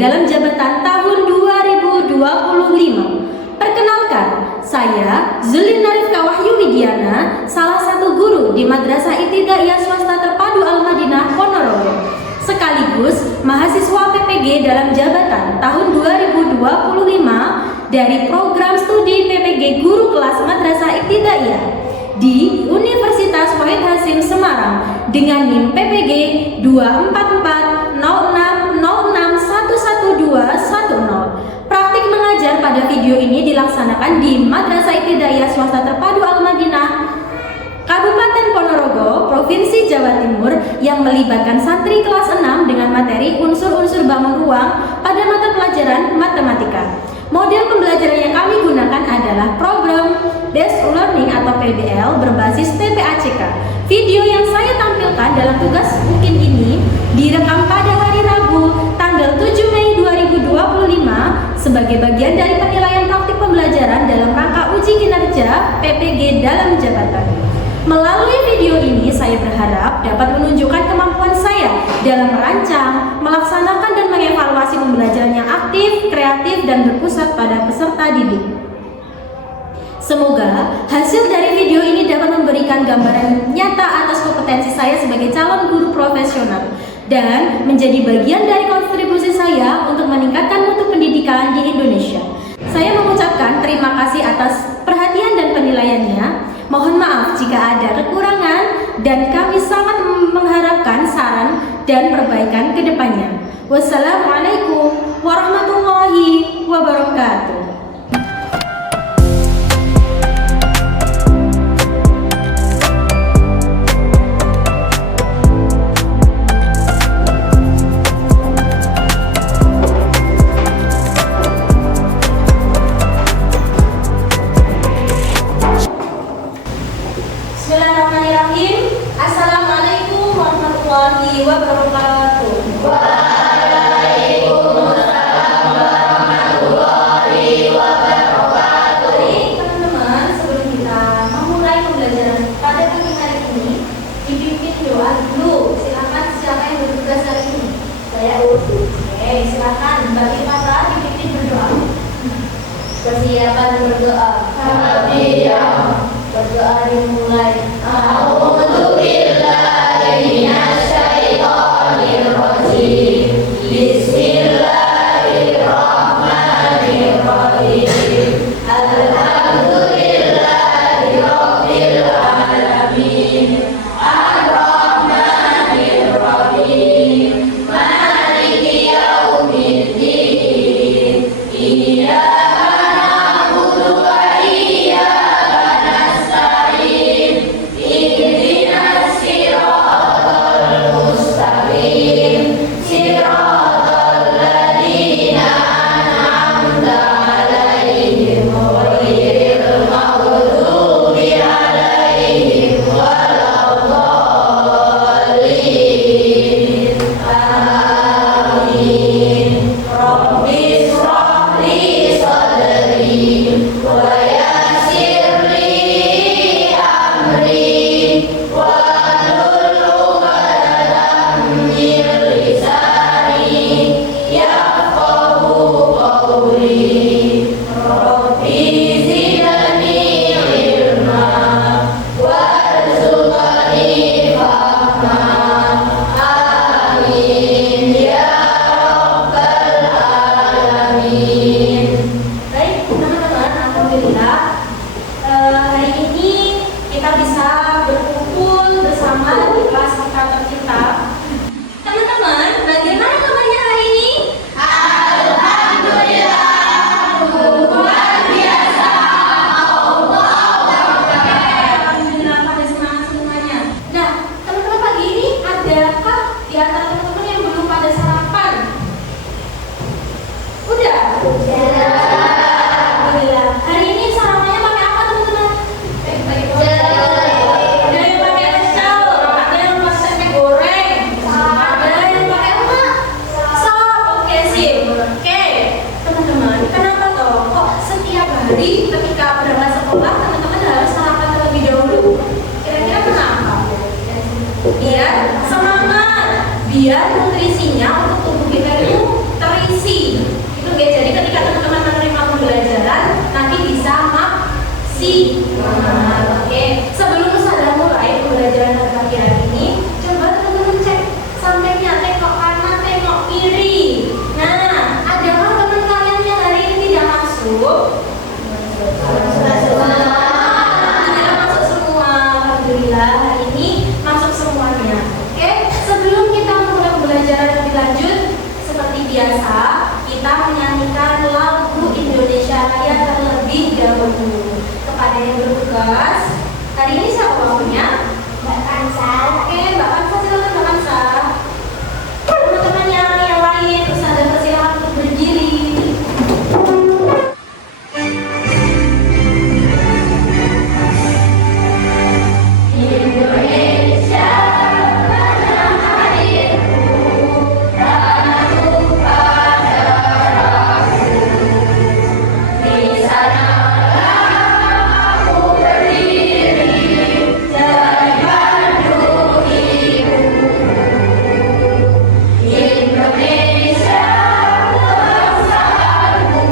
dalam jabatan tahun 2025. Perkenalkan, saya Zulina Rifka Wahyu Widiana, salah satu guru di Madrasah Ibtidaiyah Swasta Terpadu Al-Madinah Ponorogo, sekaligus mahasiswa PPG dalam jabatan tahun 2025 dari program studi PPG Guru Kelas Madrasah Ibtidaiyah di Universitas Wahid Hasim Semarang dengan NIM PPG 2440606111210. Praktik mengajar pada video ini dilaksanakan di Madrasah Ibtidaiyah Swasta Terpadu Al-Madinah Kabupaten Ponorogo, Provinsi Jawa Timur yang melibatkan santri kelas 6 dengan materi unsur-unsur bangun ruang pada mata pelajaran matematika. Model pembelajaran yang kami gunakan adalah program Based Learning atau PBL berbasis TPACK. Video yang saya tampilkan dalam tugas mungkin ini direkam pada hari Rabu tanggal 7 Mei 2025 sebagai bagian dari penilaian praktik pembelajaran dalam rangka uji kinerja PPG dalam jabatan. Melalui video ini saya berharap dapat menunjukkan kemampuan saya dalam merancang, melaksanakan dan mengevaluasi pembelajaran yang aktif, kreatif dan berpusat pada peserta didik. Semoga hasil dari video ini dapat memberikan gambaran nyata atas kompetensi saya sebagai calon guru profesional dan menjadi bagian dari kontribusi saya untuk meningkatkan mutu pendidikan di Indonesia. Saya mengucapkan terima kasih atas perhatian dan penilaiannya. Mohon maaf jika ada kekurangan dan kami sangat mengharapkan saran dan perbaikan ke depannya. Wassalamualaikum warahmatullahi wabarakatuh. Bismillahirrahmanirrahim. Assalamualaikum warahmatullahi wabarakatuh. Waalaikumsalam warahmatullahi wabarakatuh. Baik teman-teman, sebelum kita memulai pembelajaran pada pagi hari ini, dipimpin doa dulu. Silakan siapa yang bertugas hari ini? Saya Usu. Oke, silakan Mbak Ifata dipimpin berdoa. Persiapan berdoa. Berdoa dimulai. A'udzubillahi minasyaitonirrajim. Bismillahirrahmanirrahim. Alhamdulillahi rabbil alamin. Ar-Rahmanir-Rahim. Maliki yaumiddin. Iyyaka na'budu wa iyyaka nasta'in. Ihdinas siratal mustaqim. Siratal ladzina an'amta 'alaihim ghairil maghdubi 'alaihim waladdallin. Amin. Rabbi shrah li sadri wa yassir li amri wahlul 'uqdatam min lisani yafqahu qawli. Rabbi zidni ilma warzuqni fahma. Amin ya rabbal alamin. Baik teman-teman, alhamdulillah hari ini kita bisa berkumpul bersama di kelas kita tercinta. Teman-teman, bagaimana kabarnya hari ini? Alhamdulillah, luar biasa. Alhamdulillah, pada semangat semuanya. Nah, teman-teman pagi ini adakah di antara teman-teman yang belum pada sarapan? Udah? Alhamdulillah. Hari ini sarapannya pakai apa teman-teman? Ada yang pakai pecel, ada yang pakai tempe goreng, ada yang pakai apa? Sop. Oke sip. Oke teman-teman, kenapa toh kok setiap hari ketika berangkat sekolah teman-teman harus sarapan terlebih dahulu? Kira-kira kenapa? Biar semangat, biar nutrisinya untuk tubuh kita itu terisi. Oke, sebelum saya mulai pembelajaran perkiraan ini, coba teman-teman cek sampingnya, tengok kanan, tengok kiri. Nah, adakah teman kalian yang hari ini tidak masuk? Tidak masuk semua. Alhamdulillah, hari ini masuk semuanya. Oke, sebelum kita mulai pembelajaran lebih lanjut, seperti biasa, kita menyanyikan lagu Indonesia Raya terlebih dahulu. Kepada yang bertugas, hari ini siapa waktunya? Mbak Kansa. Oke, Mbak Kansa, silakan Mbak Kansa. Teman-teman yang lain, Ustazah persilakan untuk berdiri. Indonesia tanah airku, tanahku padaku. Di sanalah aku berdiri dan pandu ibu. Indonesia bangsaku,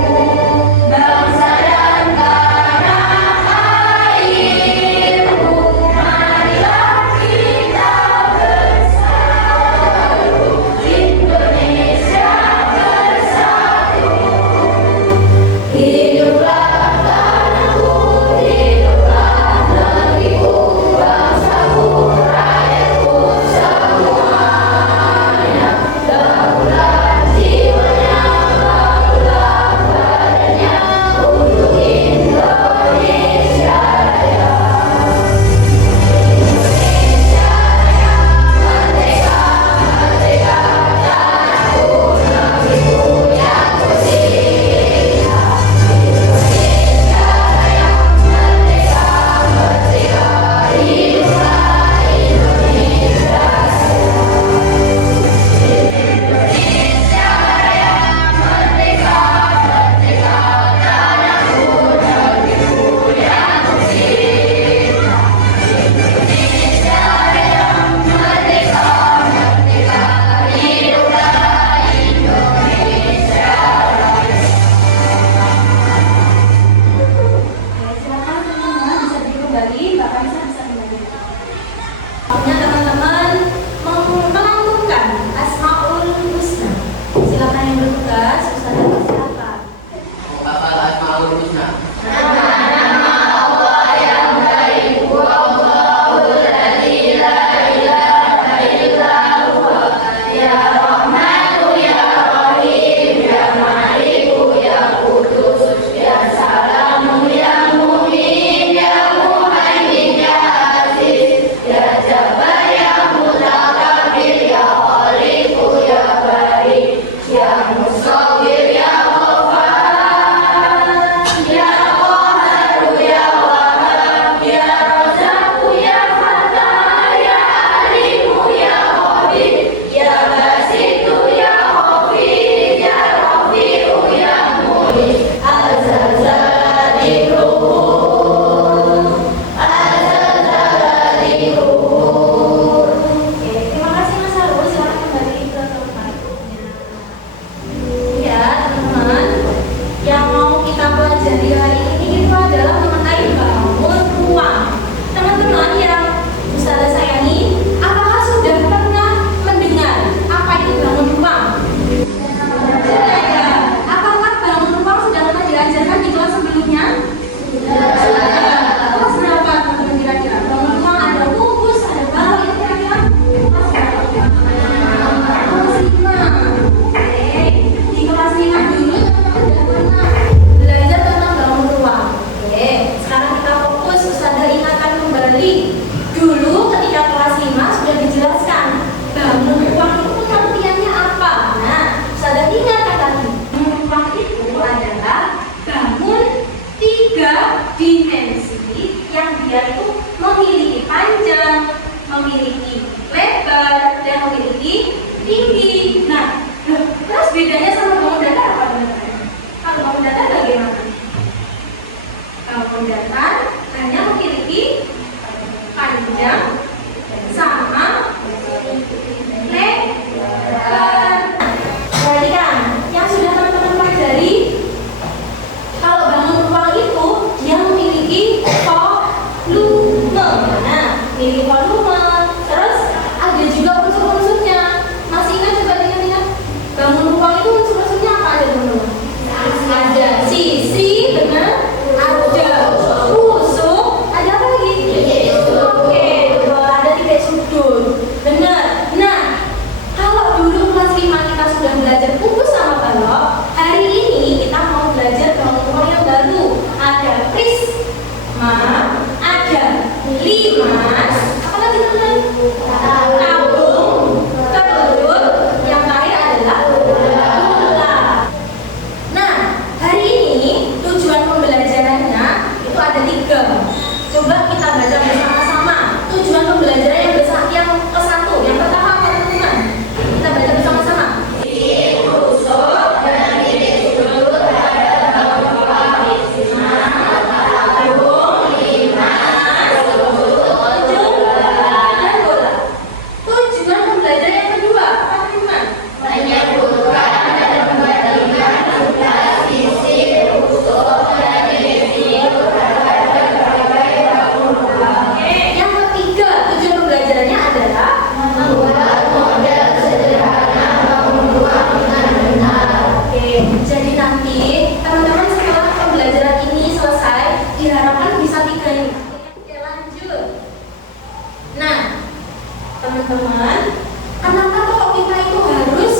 bangsa dan tanah airku. Marilah kita bersatu, Indonesia bersatu. Hiduplah tanahku, hiduplah negeriku, bangsaku, rakyatku semuanya. Bangunlah jiwanya, bangunlah badannya untuk Indonesia Raya. Indonesia Raya, merdeka, merdeka, tanahku, negeriku yang kucinta. Indonesia Raya, merdeka, merdeka, hiduplah Indonesia Raya. Indonesia Raya, merdeka, merdeka, tanahku, negeriku yang kucinta. Indonesia Raya, merdeka, merdeka, hiduplah Indonesia Raya. Silakan teman-teman bisa duduk kembali, Mbak Kansa bisa kembali. Waktunya teman-teman melantunkan Asmaul Husna. Silakan yang bertugas, Ustazah silakan. Bapak Asmaul Husna. Terima kasih Mas Arul, silakan kembali ke tempatnya. Ya teman-teman, yang mau kita pelajari hari ini itu adalah mengenai bangun ruang. Teman-teman yang Ustazah sayangi, apakah sudah pernah mendengar apa itu bangun ruang? Sudah ya. Apakah bangun ruang sudah pernah diajarkan di kelas sebelumnya? Sudah. Kelas berapa teman-teman kira-kira? Bangun ruang ada kubus, ada balok, itu kira-kira kelas berapa? Kelas 5. Oke. Di kelas 5 dulu teman-teman sudah pernah belajar tentang bangun ruang. Oke. Sekarang kita fokus, Ustazah ingatkan kembali. Dulu ketika kelas 5 sudah dijelaskan bangun ruang itu pengertiannya apa. Nah, Ustazah ingatkan tadi. Bangun ruang itu adalah bangun 3 dimensi yang dia itu memiliki panjang, memiliki lebar, dan memiliki tinggi. Nah, terus bedanya sama bangun datar apa teman-teman? Kalau bangun datar bagaimana? Kalau bangun datar hanya memiliki panjang sama lebar. Perhatikan, yang sudah teman-teman pelajari, kalau bangun ruang itu dia memiliki pohon. milih volume. Terus ada juga unsur-unsurnya. Masih ingat, coba ingat-ingat. Bangun ruang itu unsur-unsurnya apa aja teman-teman? Ada sisi, benar. Ada usuk. Ada apa lagi? Oke, betul. Ada titik sudut. Benar. Nah, kalau dulu kelas 5 kita sudah belajar kubus sama balok, hari ini kita mau belajar bangun ruang yang baru. Ada prisma, ada limas, apa lagi teman-teman? Tabung, kebetul. Yang terakhir adalah bola. Nah, hari ini tujuan pembelajarannya itu ada 3. Coba kita baca bersama-sama. Tujuan pembelajaran yang ke-1. Yang pertama apa teman-teman? Kita baca bersama-sama. Tujuan pembelajaran yang kedua apa teman-teman? Yang ketiga, tujuan pembelajarannya adalah membuat model sederhana bangun ruang dengan benar. Oke, jadi nanti teman-teman setelah pembelajaran ini selesai, diharapkan bisa 3 ini. Oke, lanjut. Nah, teman-teman, kenapa kok kita itu harus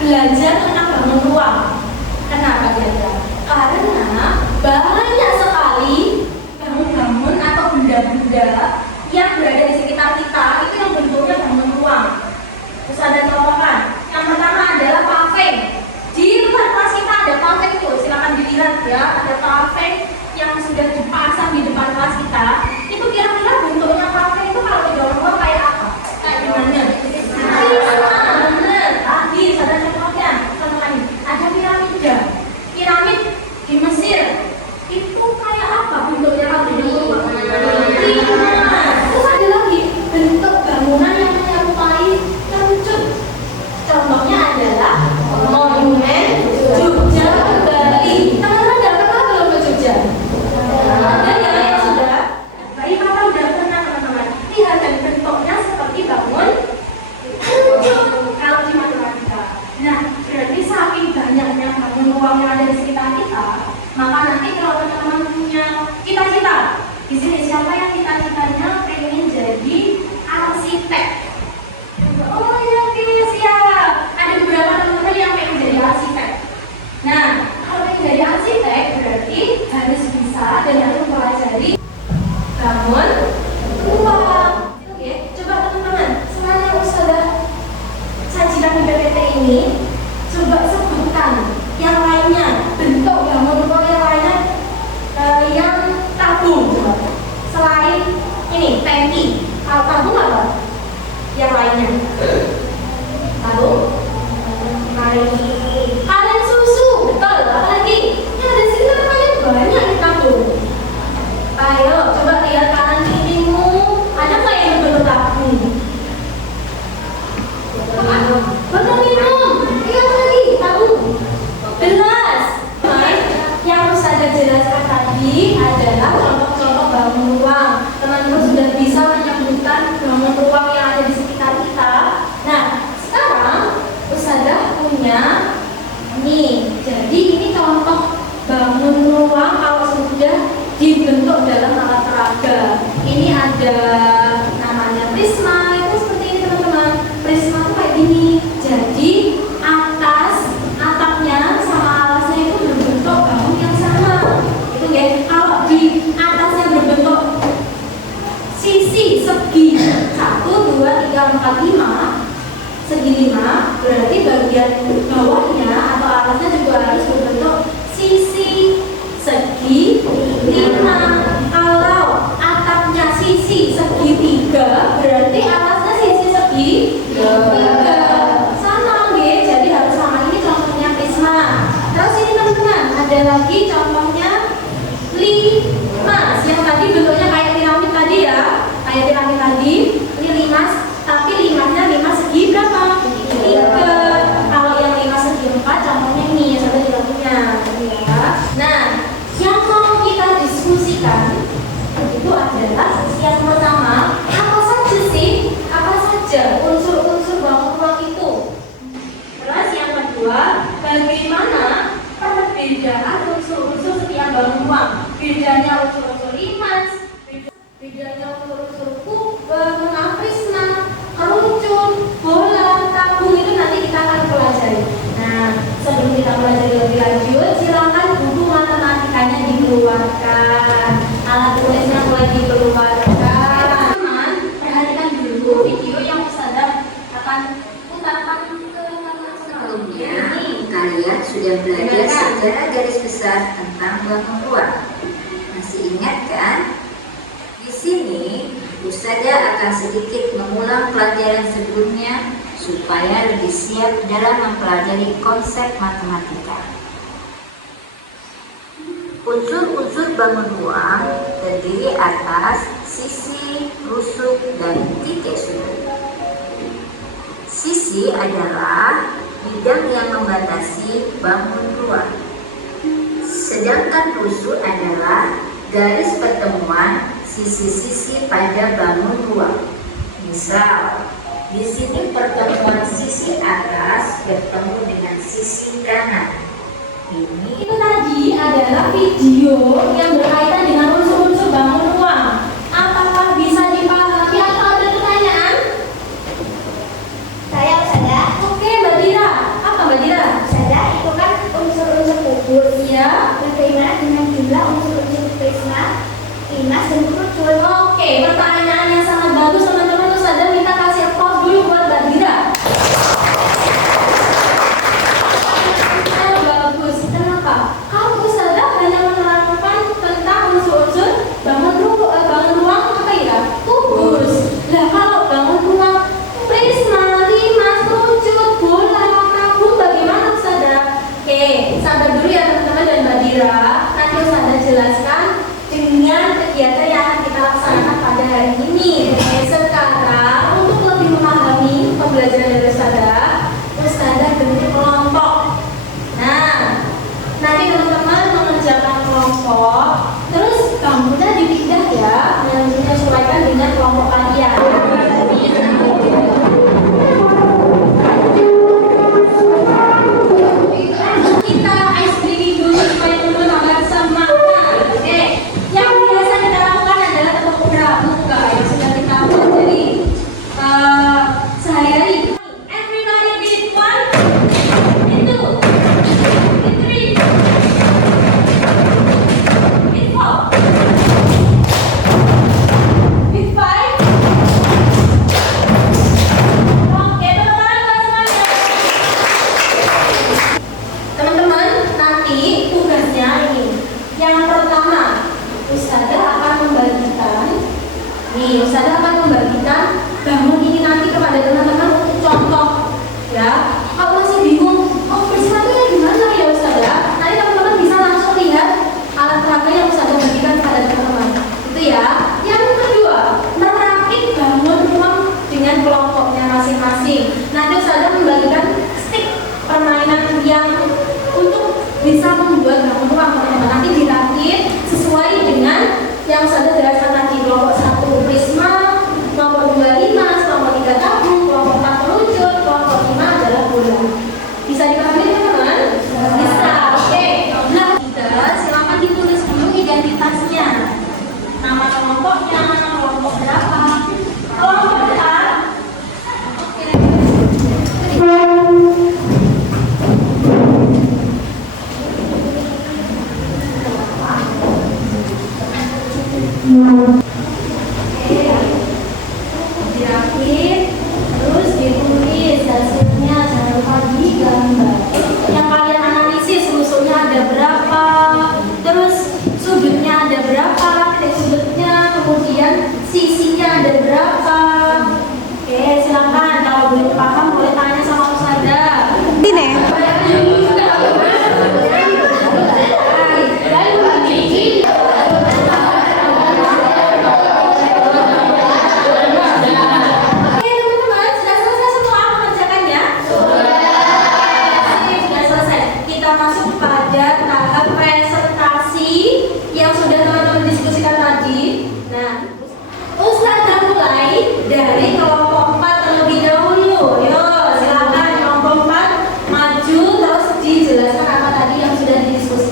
belajar tentang bangun ruang? Kenapa kira-kira? Karena banyak sekali bangun-bangun atau benda-benda yang berada di sekitar kita itu yang bentuknya bangun ruang. Terus ada contohkan. Yang pertama adalah paving. Di depan kelas kita ada paving tuh, silakan dilihat ya. Ada paving yang sudah dipasang di depan kelas kita. Itu kira-kira bentuknya paving itu kalau di dalam ruang kayak apa? Kayak gimana? Bener. Tadi ada contohnya. Contohnya ada piramida. Piramid di Mesir itu kayak apa bentuknya kalau di dalam ruang? Terus ada lagi bentuk bangunan yang menyerupai kerucut. Contohnya adalah monumen Jogja Bali. Teman-teman udah pernah belum ke Jogja? Ada ya yang sudah? Baik, apa udah pernah teman-teman? Lihat dan bentuknya seperti bangun kerucut kalau di matematika. Nah, berarti saking banyaknya bangun ruang yang ada di sekitar kita, maka nanti kalau teman-teman punya cita-cita, di sini siapa yang cita-citanya pengen jadi arsitek? Oh ya, oke, siap. Ada beberapa teman-teman yang pengen jadi arsitek. Nah, kalau pengen jadi arsitek berarti harus bisa dan harus mempelajari bangun ruang. Oke, coba teman-teman, selain yang sudah sajikan di PPT ini, coba sebutkan yang lainnya, bentuk bangun ruang yang lainnya yang tabung. Coba. Selain ini, tangki. Kalau tabung apa? Yang lainnya. Tabung. Kalian susu, betul. Apa lagi? Yang ada di sini namanya banyak di tabung. Ayo, coba lihat kanan kirimu. Ada nggak yang berbentuk tabung? Botol minum. Lihat lagi, tabung. Gelas. Yang harus ada jelaskan tadi adalah contoh-contoh bangun ruang. Teman-teman sudah bisa menyebutkan bangun ruang yang ada di sekitar kita. Nah, sekarang Ustazah punya nih. Jadi ini contoh bangun ruang kalau sudah dibentuk dalam alat peraga. Ini ada namanya prisma. Itu seperti ini teman-teman. Prisma itu kayak gini. Jadi atapnya sama alasnya itu berbentuk bangun yang sama. Itu ya. Kalau di atasnya berbentuk sisi segi 1, 2, 3, 4, 5, segi 5, berarti bagian bawahnya atau alasnya juga Bedanya unsur-unsur setiap bangun ruang. Bedanya unsur-unsur limas. Bedanya unsur-unsur prisma, kerucut, bola, tabung itu nanti kita akan pelajari. Nah, sebelum kita pelajari lebih lanjut, silakan buku matematikanya dikeluarkan, alat tulisnya mulai dikeluarkan. Teman, perhatikan dulu video yang Ustazah akan putarkan ke teman-teman. Sebelumnya, kalian sudah belajar secara garis besar tentang bangun ruang. Masih ingat kan? Di sini, Ustazah akan sedikit mengulang pelajaran sebelumnya supaya lebih siap dalam mempelajari konsep matematika. Unsur-unsur bangun ruang terdiri atas sisi, rusuk, dan titik sudut. Sisi adalah bidang yang membatasi bangun ruang. Sedangkan rusuk adalah garis pertemuan sisi-sisi pada bangun ruang. Misal, di sini pertemuan sisi atas bertemu dengan sisi kanan. Itu tadi adalah video yang berkaitan dengan unsur-unsur bangun ruang. Apakah bisa dipahami atau ada pertanyaan? Saya Ustazah. Oke, Mbak Dira. Apa Mbak Dira? Ustazah, itu kan unsur-unsur kubus. Iya. Bagaimana dengan jumlah unsur-unsur prisma, limas, dan kerucut? Oke, pertanyaan yang sangat bagus teman-teman. Ustazah minta kasih applause dulu buat Mbak Dira. Bagus. Kenapa? Kalau Ustazah hanya menerangkan tentang unsur-unsur bangun ruang apa ya? Kubus. Lah kalau bangun ruang prisma, limas, kerucut, bola, tabung bagaimana Ustazah? Oke, sabar dulu ya teman-teman dan Mbak Dira. Nanti Ustazah jelaskan dengan kegiatan yang akan kita laksanakan pada hari ini. Sekarang untuk lebih memahami pembelajaran dari Ustazah bentuk kelompok. Nah, nanti teman-teman mengerjakan kelompok, terus kamunya dipindah ya, menyesuaikan dengan kelompok kalian. Kita ice breaking dulu supaya teman-teman tambah semangat. Oke, yang biasa kita lakukan adalah tepuk pramuka yang sudah kita pelajari sehari-hari. Everybody beat one, beat two, beat three, beat four, beat five. Oke, teman-teman semuanya. Teman-teman, nanti tugasnya ini. Yang pertama, Ustazah akan membagikan bangun ini nanti kepada teman-teman untuk contoh. Ya, kalau masih bingung, prisma itu yang gimana ya Ustazah? Nanti teman-teman bisa langsung lihat alat peraga yang Ustazah bagikan kepada teman-teman. Itu ya. Yang kedua, merakit bangun ruang dengan kelompoknya masing-masing. Nanti Ustazah membagikan stick permainan yang untuk bisa membuat bangun ruang teman-teman. Nanti dirakit sesuai dengan yang Ustazah jelaskan tadi. Kelompok 1 prisma, kelompok 2 limas, kelompok 3 tabung, kelompok 4 kerucut, kelompok 5 adalah bola. Bisa dipahami teman-teman? Bisa. Oke. Nah, kita silakan ditulis dulu identitasnya. Nama kelompoknya, kelompok berapa? Kelompok berapa? Dirakit, terus ditulis hasilnya, jangan lupa digambar. Yang kalian analisis rusuknya ada berapa, terus sudutnya ada berapa, titik sudutnya, kemudian sisinya ada berapa. Oke, silakan kalau belum paham boleh tanya sama Ustazah. Ini. Dari kelompok 4 terlebih dahulu. Yo, silakan kelompok 4 maju terus dijelaskan apa tadi yang sudah didiskusikan.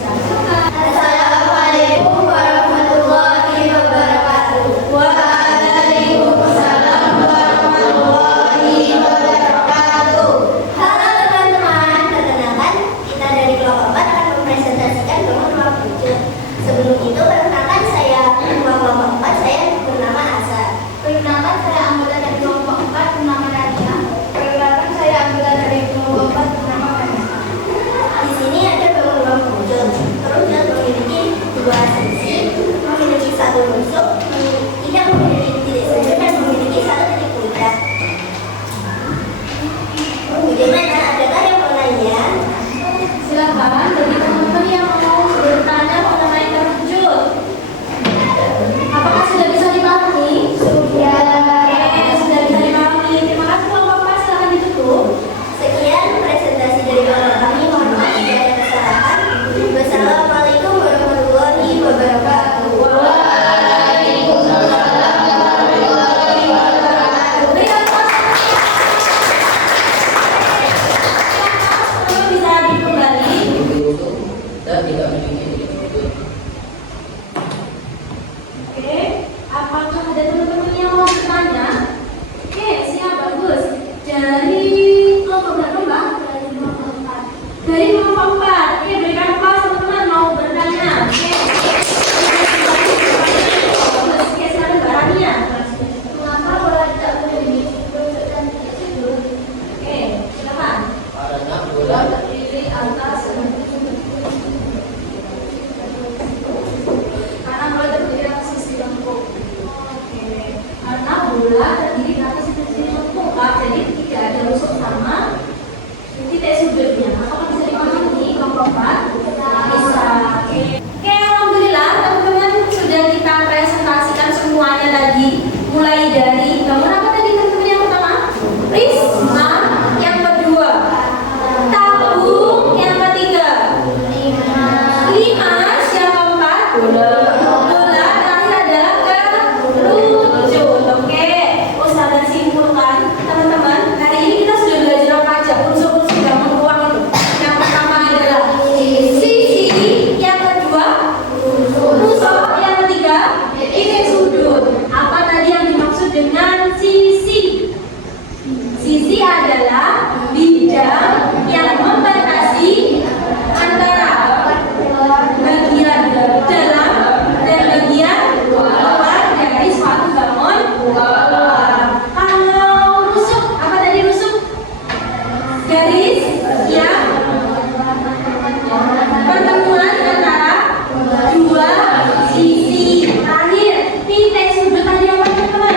bulat. Terakhir adalah kerucut. Oke, Ustazah simpulkan teman-teman. Hari ini kita sudah belajar apa aja? Unsur-unsur bangun ruang itu. Yang pertama adalah sisi, yang kedua rusuk, yang ketiga titik sudut. Apa tadi yang dimaksud dengan sisi? Sisi adalah bidang yang membatasi antara bagian dalam dan bagian luar dari suatu bangun. Kalau rusuk, apa tadi rusuk? Garis yang pertemuan antara dua sisi. Terakhir, titik sudut tadi apa teman-teman?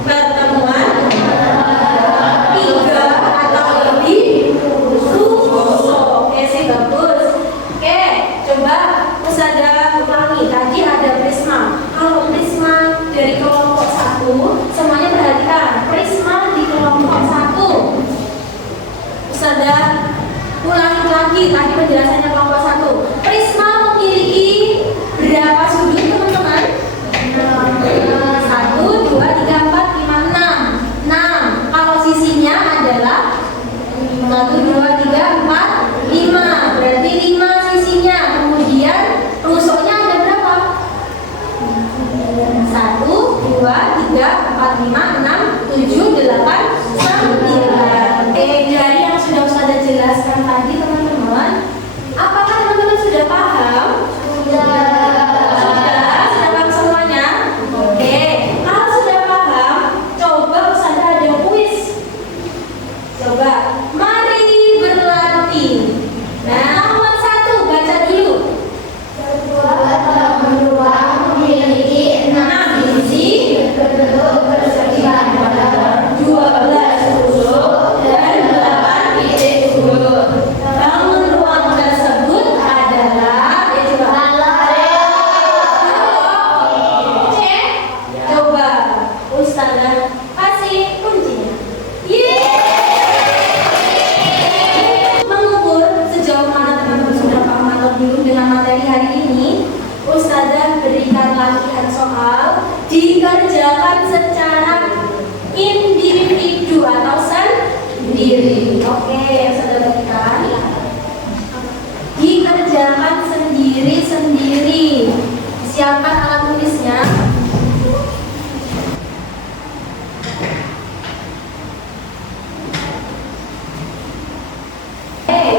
Pertemuan tiga atau lebih rusuk. Oke sih, bagus. Oke, coba Ustazah ulangi. Tadi ada prisma. Kalau prisma dari kelompok 1, semuanya perhatikan. Prisma di kelompok 1. Ustazah ulangi lagi tadi penjelasannya kelompok 1. Prisma memiliki berapa sudut teman-teman? 1, 2, 3, 4, 5, 6. 6. Kalau sisinya adalah 1, 2, 3, 4, 5. Berarti 5 sisinya. Kemudian rusuknya ada berapa? 1, 2, 3, 4, 5, 6, 7, 8, 9. Oke, dari yang sudah Ustazah jelaskan tadi teman-teman, apakah teman-teman sudah paham? Sudah paham semuanya? Oke, kalau sudah paham, coba Ustazah ada kuis. Coba, mari berlatih. Nah, nomor 1 baca dulu. memiliki 6 sisi berbentuk persegi pada 12 rusuk dan 8 titik sudut. Bangun ruang tersebut adalah C. Coba Ustazah kasih kuncinya. Mengukur sejauh mana teman-teman sudah paham atau belum dengan materi hari ini, Ustazah berikan latihan soal dikerjakan secara individu atau sendiri. Oke, Ustazah berikan. Dikerjakan sendiri-sendiri. Siapkan alat tulisnya.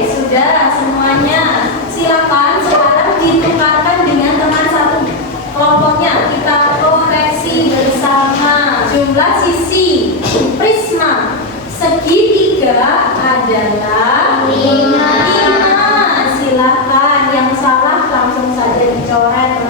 Sudah semuanya. Silakan sekarang ditukarkan dengan teman satu kelompoknya. Kita koreksi bersama. Jumlah sisi prisma segitiga adalah 5. Silakan yang salah langsung saja dicoret.